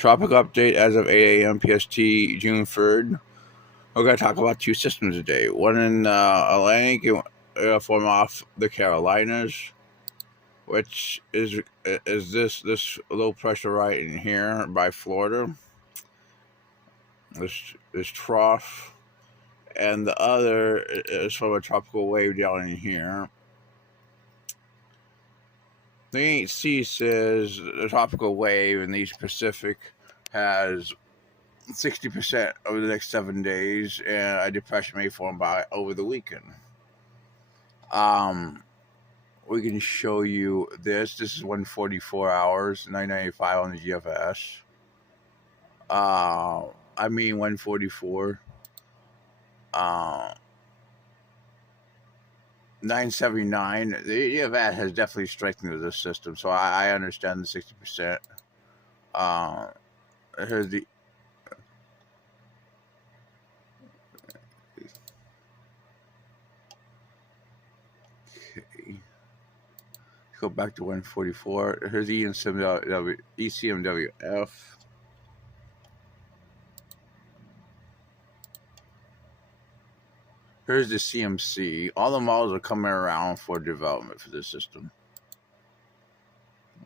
Tropical update as of 8 a.m. PST June 3rd. We're going to talk about two systems today. One in Atlantic, form off the Carolinas, which is this low pressure right in here by Florida. This trough, and the other is from a tropical wave down in here. The HC says the tropical wave in the East Pacific has 60% over the next 7 days, and a depression may form by over the weekend. We can show you this. This is 144 hours, 995 on the GFS. 144. 979. The GFS has definitely strengthened this system, so I understand the 60%. Here's the go back to 144. Here's the ECMWF. Here's the CMC. All the models are coming around for development for this system.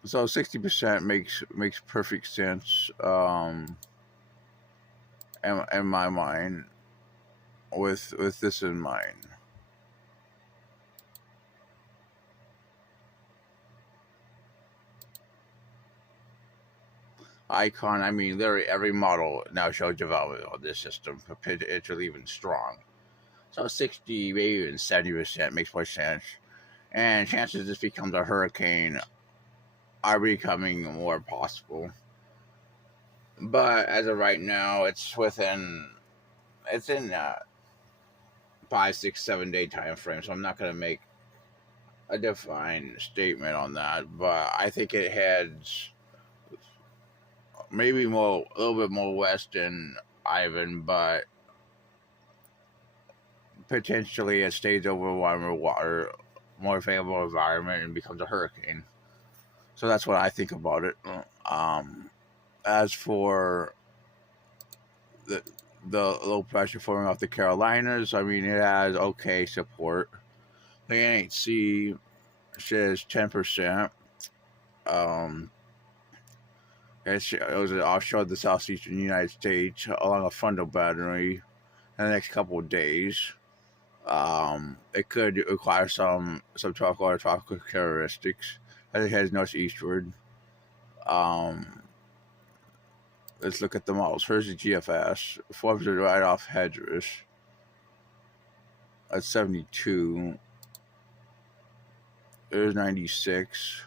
So 60% makes perfect sense in my mind with this in mind. Icon, literally every model now shows development on this system, particularly even strong. So 60, maybe even 70% makes more sense. And chances this becomes a hurricane are becoming more possible. But as of right now, it's in 5, 6, 7 day time frame. So I'm not going to make a defined statement on that. But I think it heads maybe a little bit more west than Ivan, but potentially it stays over warmer water, more favorable environment, and becomes a hurricane. So that's what I think about it. As for the low pressure forming off the Carolinas, it has okay support. The NHC says 10%. It was offshore of the southeastern United States along a frontal boundary in the next couple of days. It could require some tropical or tropical characteristics as it heads northeastward. Let's look at the models. Here's the GFS. Forms it right off Hedris at 72. There's 96.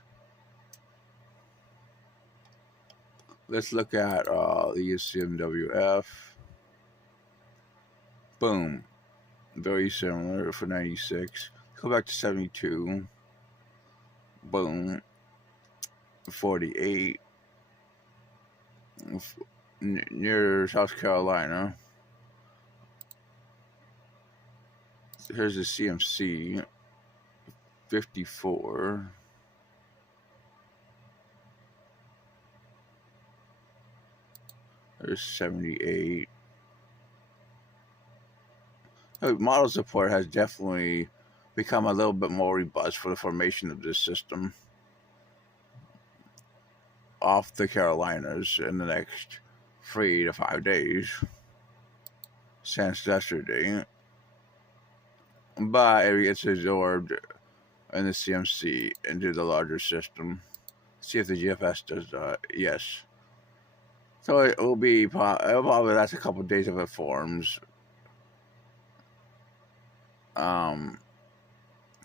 Let's look at the UCMWF. Boom. Very similar for 96. Go back to 72. Boom. 48. Near South Carolina. Here's the CMC. 54. There's 78. Model support has definitely become a little bit more robust for the formation of this system off the Carolinas in the next 3 to 5 days since yesterday. But it gets absorbed in the CMC into the larger system. See if the GFS does that. Yes. So it will be probably that's a couple of days if it forms.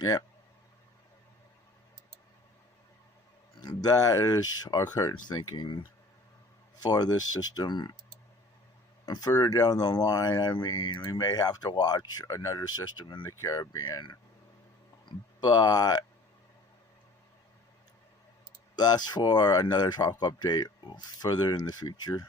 Yep. That is our current thinking for this system. And further down the line, we may have to watch another system in the Caribbean. But that's for another talk update further in the future.